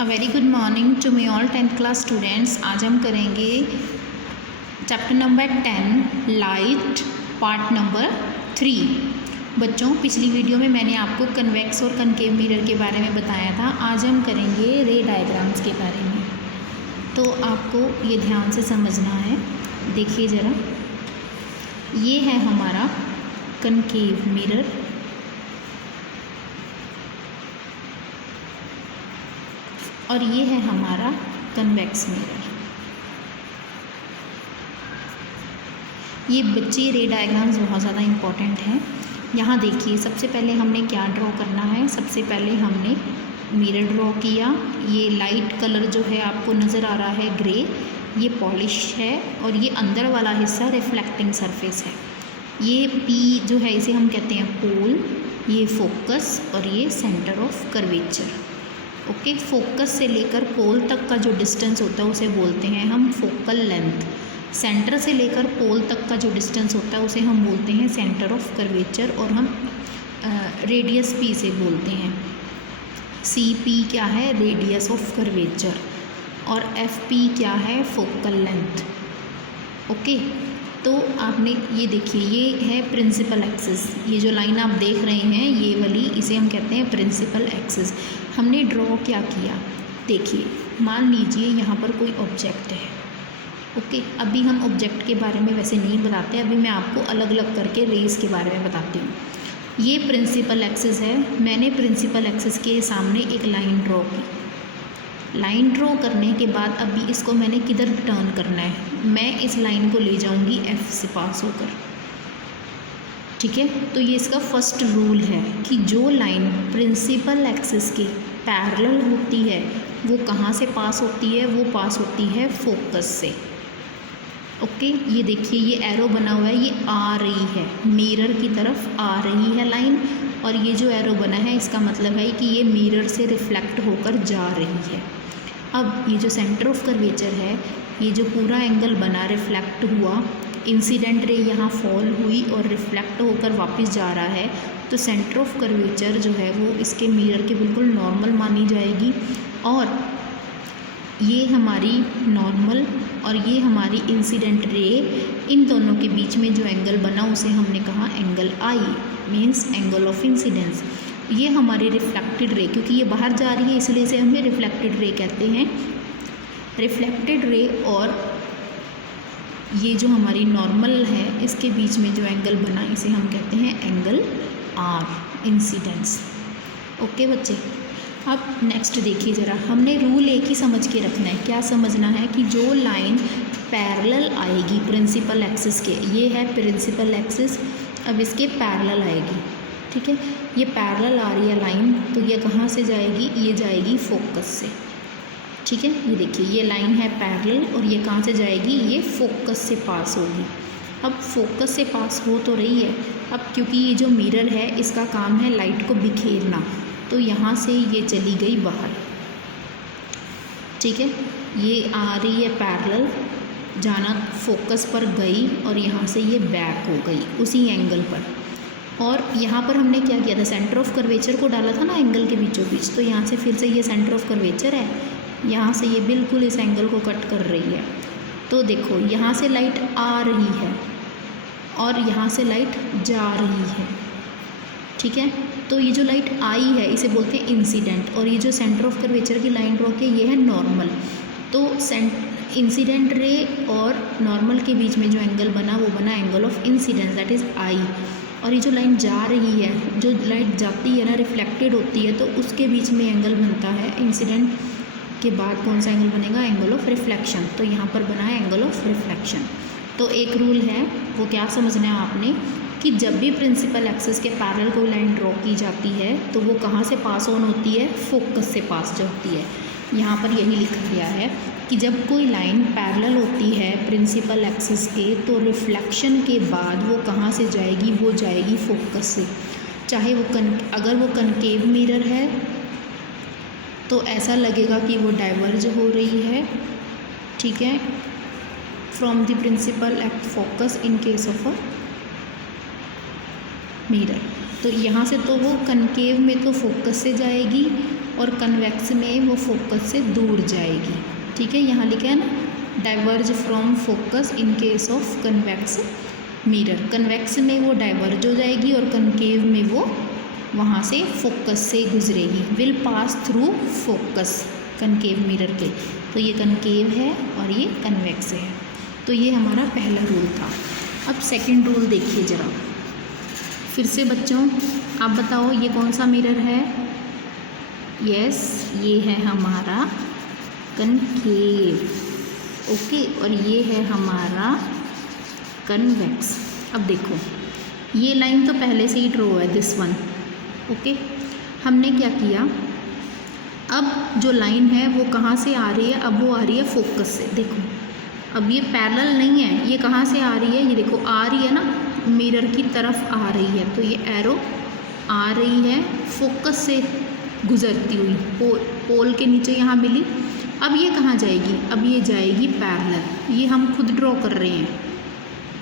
A very good morning to me all 10th class students. आज हम करेंगे chapter number 10 light part number 3। बच्चों, पिछली वीडियो में मैंने आपको कन्वेक्स और कनकेव मिरर के बारे में बताया था। आज हम करेंगे रे डायग्राम्स के बारे में। तो आपको ये ध्यान से समझना है। देखिए ज़रा, ये है हमारा कनकेव मिरर और ये है हमारा कन्वेक्स मिरर। ये बच्चे रे डायग्राम्स बहुत ज़्यादा इम्पॉर्टेंट हैं। यहाँ देखिए, सबसे पहले हमने क्या ड्रॉ करना है। सबसे पहले हमने मिरर ड्रॉ किया। ये लाइट कलर जो है आपको नज़र आ रहा है ग्रे, ये पॉलिश है और ये अंदर वाला हिस्सा रिफ्लेक्टिंग सरफेस है। ये पी जो है इसे हम कहते हैं पोल, ये फोकस और ये centre of curvature. Okay, focus से लेकर पोल तक का जो डिस्टेंस होता है उसे बोलते हैं हम फोकल लेंथ। सेंटर से लेकर पोल तक का जो डिस्टेंस होता है उसे हम बोलते हैं सेंटर ऑफ कर्वेचर और हम रेडियस पी से बोलते हैं। सी पी क्या है? Radius of curvature. और एफ पी क्या है? Focal length. ओके, तो आपने ये देखिए, ये है प्रिंसिपल एक्सिस। ये जो लाइन आप देख रहे हैं ये वाली, इसे हम कहते हैं प्रिंसिपल एक्सिस। हमने ड्रॉ क्या किया? देखिए, मान लीजिए यहाँ पर कोई ऑब्जेक्ट है। ओके, अभी हम ऑब्जेक्ट के बारे में वैसे नहीं बताते, अभी मैं आपको अलग अलग करके रेस के बारे में बताती हूँ। ये प्रिंसिपल एक्सिस है। मैंने प्रिंसिपल एक्सिस के सामने एक लाइन ड्रॉ की। लाइन ड्रॉ करने के बाद अभी इसको मैंने किधर टर्न करना है? मैं इस लाइन को ले जाऊंगी एफ से पास होकर। ठीक है, तो ये इसका फर्स्ट रूल है कि जो लाइन प्रिंसिपल एक्सिस के पैरेलल होती है वो कहाँ से पास होती है? वो पास होती है फोकस से। ओके, ये देखिए, ये एरो बना हुआ है, ये आ रही है मिरर की तरफ, आ रही है लाइन। और ये जो एरो बना है इसका मतलब है कि ये मिरर से रिफ्लेक्ट होकर जा रही है। अब ये जो सेंटर ऑफ कर्वेचर है, ये जो पूरा एंगल बना, रिफ्लेक्ट हुआ, इंसिडेंट रे यहाँ फॉल हुई और रिफ्लेक्ट होकर वापस जा रहा है, तो सेंटर ऑफ कर्वेचर जो है वो इसके मिरर के बिल्कुल नॉर्मल मानी जाएगी। और ये हमारी नॉर्मल और ये हमारी इंसिडेंट रे, इन दोनों के बीच में जो एंगल बना उसे हमने कहा angle I, means angle of incidence. ये हमारी रिफ्लेक्टेड रे, क्योंकि ये बाहर जा रही है इसलिए इसे हमें रिफ्लेक्टेड रे कहते हैं। रिफ्लेक्टेड रे और ये जो हमारी नॉर्मल है इसके बीच में जो एंगल बना इसे हम कहते हैं एंगल आर, इंसिडेंस। ओके बच्चे, अब नेक्स्ट देखिए ज़रा, हमने रूल एक ही समझ के रखना है। क्या समझना है? कि जो लाइन पैरेलल आएगी प्रिंसिपल एक्सिस के, ये है प्रिंसिपल एक्सिस, अब इसके पैरेलल आएगी। ठीक है, ये पैरेलल आ रही है लाइन, तो ये कहाँ से जाएगी? ये जाएगी फोकस से। ठीक है, ये देखिए, ये लाइन है पैरेलल और ये कहाँ से जाएगी? ये फोकस से पास होगी। अब फोकस से पास हो तो रही है, अब क्योंकि ये जो मिरर है इसका काम है लाइट को बिखेरना, तो यहाँ से ये चली गई बाहर। ठीक है, ये आ रही है पैरेलल, जाना फोकस पर गई और यहाँ से ये बैक हो गई उसी एंगल पर। और यहाँ पर हमने क्या किया था? सेंटर ऑफ कर्वेचर को डाला था ना एंगल के बीचों बीच, तो यहाँ से फिर से ये सेंटर ऑफ कर्वेचर है, यहाँ से ये बिल्कुल इस एंगल को कट कर रही है। तो देखो, यहाँ से लाइट आ रही है और यहाँ से लाइट जा रही है। ठीक है, तो ये जो लाइट आई है इसे बोलते हैं इंसिडेंट, और ये जो सेंटर ऑफ कर्वेचर की लाइन ड्रॉ की ये है नॉर्मल। तो इंसिडेंट रे और नॉर्मल के बीच में जो एंगल बना वो बना angle of incidence, that is I. और ये जो लाइन जा रही है, जो लाइट जाती है ना, रिफ्लेक्टेड होती है, तो उसके बीच में एंगल बनता है। इंसिडेंट के बाद कौन सा एंगल बनेगा? Angle of reflection. तो यहाँ पर बना है एंगल ऑफ रिफ्लेक्शन। तो एक रूल है, वो क्या समझना है आपने? कि जब भी प्रिंसिपल एक्सिस के पैरेलल कोई लाइन ड्रॉ की जाती है तो वो कहाँ से पास ऑन होती है? फोकस से पास जो होती है। यहाँ पर यही लिखा गया है कि जब कोई लाइन पैरेलल होती है प्रिंसिपल एक्सिस के, तो रिफ्लेक्शन के बाद वो कहाँ से जाएगी? वो जाएगी फोकस से। चाहे वो अगर वो कनकेव मिरर है तो ऐसा लगेगा कि वो डाइवर्ज हो रही है। ठीक है, from the principal act focus in case of a mirror. तो यहाँ से तो वो कनकेव में तो फोकस से जाएगी और कन्वेक्स में वो फोकस से दूर जाएगी। ठीक है, यहाँ लिखा है ना, diverge from focus in case of convex mirror. Convex में वो डाइवर्ज हो जाएगी और कनकेव में वो वहाँ से फोकस से गुजरेगी। Will pass through focus concave mirror के। तो ये कनकेव है और ये कन्वेक्स है। तो ये हमारा पहला रूल था। अब सेकंड रूल देखिए ज़रा फिर से बच्चों, आप बताओ ये कौन सा मिरर है? यस, ये है हमारा कनकेव। ओके, और ये है हमारा कन्वेक्स। अब देखो ये लाइन तो पहले से ही ड्रॉ है, दिस वन। ओके, हमने क्या किया, अब जो लाइन है वो कहाँ से आ रही है? अब वो आ रही है फोकस से। देखो अब ये पैरेलल नहीं है, ये कहाँ से आ रही है? ये देखो आ रही है ना, मिरर की तरफ आ रही है। तो ये एरो आ रही है फोकस से गुजरती हुई, पोल के नीचे यहाँ मिली। अब ये कहाँ जाएगी? अब ये जाएगी पैरेलल। ये हम खुद ड्रॉ कर रहे हैं।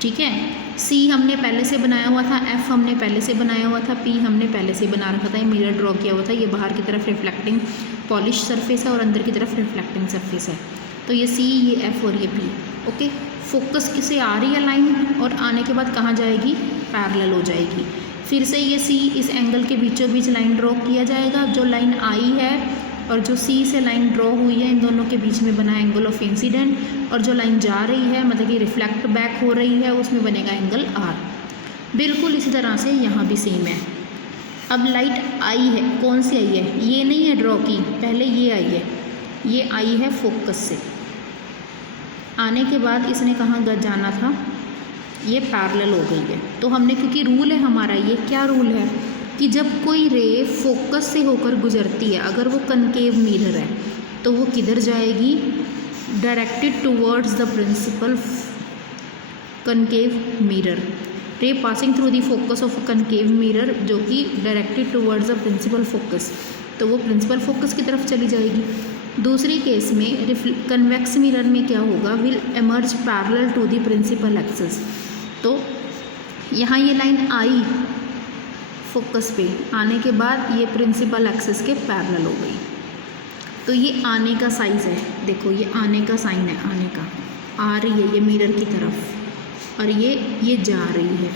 ठीक है, सी हमने पहले से बनाया हुआ था, एफ हमने पहले से बनाया हुआ था, पी हमने पहले से बना रखा था। ये मिरर ड्रॉ किया हुआ था। ये बाहर की तरफ रिफ्लेक्टिंग पॉलिश सरफेस है और अंदर की तरफ रिफ्लेक्टिंग सरफेस है। तो ये सी, ये एफ और ये पी। ओके, फोकस से आ रही है लाइन और आने के बाद कहाँ जाएगी? पैरेलल हो जाएगी। फिर से ये सी, इस एंगल के बीचों बीच लाइन ड्रॉ किया जाएगा। जो लाइन आई है और जो सी से लाइन ड्रॉ हुई है, इन दोनों के बीच में बना एंगल ऑफ इंसिडेंट। और जो लाइन जा रही है मतलब कि रिफ्लेक्ट बैक हो रही है, उसमें बनेगा एंगल आर। बिल्कुल इसी तरह से यहाँ भी सेम है। अब लाइट आई है, कौन सी आई है? ये नहीं है ड्रॉ की, पहले ये आई है। ये आई है फोकस से। आने के बाद इसने कहाँ जाना था? ये पैरेलल हो गई है। तो हमने, क्योंकि रूल है हमारा, ये क्या रूल है कि जब कोई रे फोकस से होकर गुजरती है, अगर वो कनकेव मिरर है तो वो किधर जाएगी? Directed towards the principal concave mirror. Ray passing through the focus of concave mirror, जो कि directed towards the principal focus, तो वो प्रिंसिपल फोकस की तरफ चली जाएगी। दूसरी केस में कन्वेक्स मिरर में क्या होगा? Will emerge parallel to the principal axis. तो यहाँ ये लाइन आई फोकस पे, आने के बाद ये प्रिंसिपल एक्सिस के पैरेलल हो गई। तो ये आने का साइज है, देखो ये आने का साइन है, आने का, आ रही है ये मिरर की तरफ और ये जा रही है।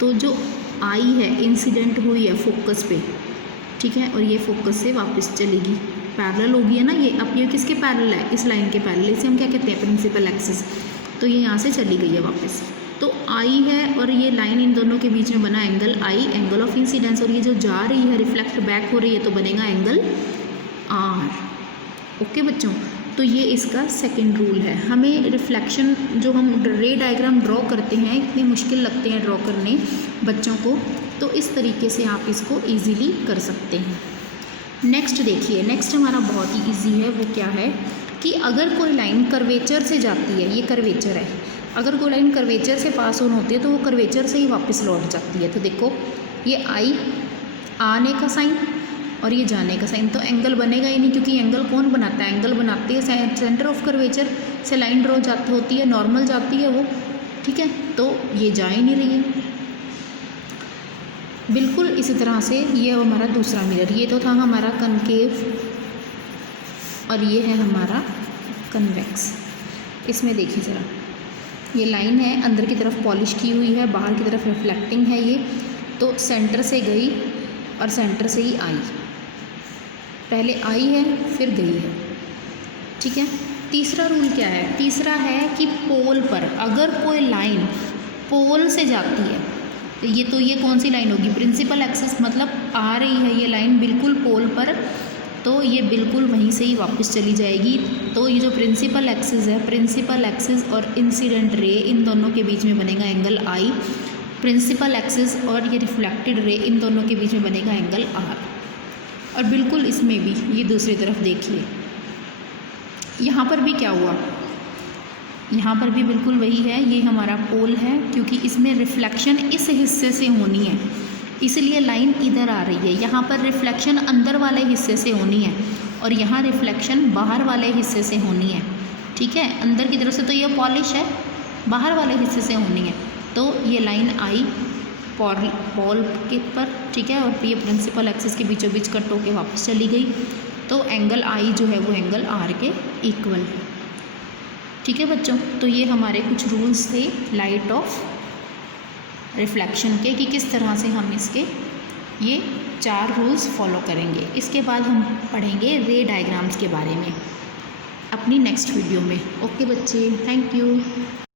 तो जो आई है, इंसिडेंट हुई है फोकस पे, ठीक है, और ये फोकस से वापस चलेगी, पैरेलल होगी है ना ये। अब ये किसके पैरेलल है? इस लाइन के पैरेलल। इसे हम क्या कहते हैं? Principal axis. तो ये यहाँ से चली गई है वापस। तो आई है और ये लाइन, इन दोनों के बीच में बना angle I, angle of incidence. और ये जो जा रही है, रिफ्लेक्ट बैक हो रही है, तो बनेगा एंगल आर। ओके बच्चों, तो ये इसका सेकंड रूल है। हमें रिफ्लेक्शन, जो हम रे डायग्राम ड्रॉ करते हैं, इतने मुश्किल लगते हैं ड्रॉ करने बच्चों को, तो इस तरीके से आप इसको ईजीली कर सकते हैं। नेक्स्ट देखिए, नेक्स्ट हमारा बहुत ही ईजी है। वो क्या है कि अगर कोई लाइन कर्वेचर से जाती है, ये कर्वेचर है, अगर कोई लाइन कर्वेचर से पास ऑन होती है तो वो कर्वेचर से ही वापस लौट जाती है। तो देखो ये आई, आने का साइन और ये जाने का साइन, तो एंगल बनेगा ही नहीं, क्योंकि एंगल कौन बनाता है? एंगल बनाती है सेंटर ऑफ कर्वेचर से लाइन ड्रॉ जाती होती है, नॉर्मल जाती है वो, ठीक है। तो ये जा ही नहीं रही है। बिल्कुल इसी तरह से ये हमारा दूसरा मिरर, ये तो था हमारा कनकेव और ये है हमारा कन्वेक्स। इसमें देखिए ज़रा, ये लाइन है, अंदर की तरफ पॉलिश की हुई है, बाहर की तरफ रिफ्लेक्टिंग है ये। तो सेंटर से गई और सेंटर से ही आई, पहले आई है फिर गई है, ठीक है। तीसरा रूल क्या है? तीसरा है कि पोल पर अगर कोई लाइन पोल से जाती है, तो ये कौन सी लाइन होगी? प्रिंसिपल एक्सिस, मतलब आ रही है ये लाइन बिल्कुल पोल पर, तो ये बिल्कुल वहीं से ही वापस चली जाएगी। तो ये जो प्रिंसिपल एक्सिस है, प्रिंसिपल एक्सिस और इंसिडेंट रे, इन दोनों के बीच में बनेगा एंगल आई। प्रिंसिपल एक्सिस और ये रिफ्लेक्टेड रे, इन दोनों के बीच में बनेगा एंगल आर। और बिल्कुल इसमें भी ये दूसरी तरफ देखिए, यहाँ पर भी क्या हुआ? यहाँ पर भी बिल्कुल वही है, ये हमारा पोल है, क्योंकि इसमें रिफ्लेक्शन इस हिस्से से होनी है, इसलिए लाइन इधर आ रही है। यहाँ पर रिफ्लेक्शन अंदर वाले हिस्से से होनी है और यहाँ रिफ्लेक्शन बाहर वाले हिस्से से होनी है, ठीक है। अंदर की तरफ से तो ये पॉलिश है, बाहर वाले हिस्से से होनी है। तो ये लाइन आई बॉल के पर, ठीक है, और ये प्रिंसिपल एक्सिस के बीचों बीच कट होके वापस चली गई, तो एंगल आई जो है वो एंगल आर के इक्वल है। ठीक है बच्चों, तो ये हमारे कुछ रूल्स थे लाइट ऑफ रिफ्लेक्शन के, कि किस तरह से हम इसके ये 4 रूल्स फॉलो करेंगे। इसके बाद हम पढ़ेंगे रे डायग्राम्स के बारे में अपनी नेक्स्ट वीडियो में। ओके बच्चे, थैंक यू।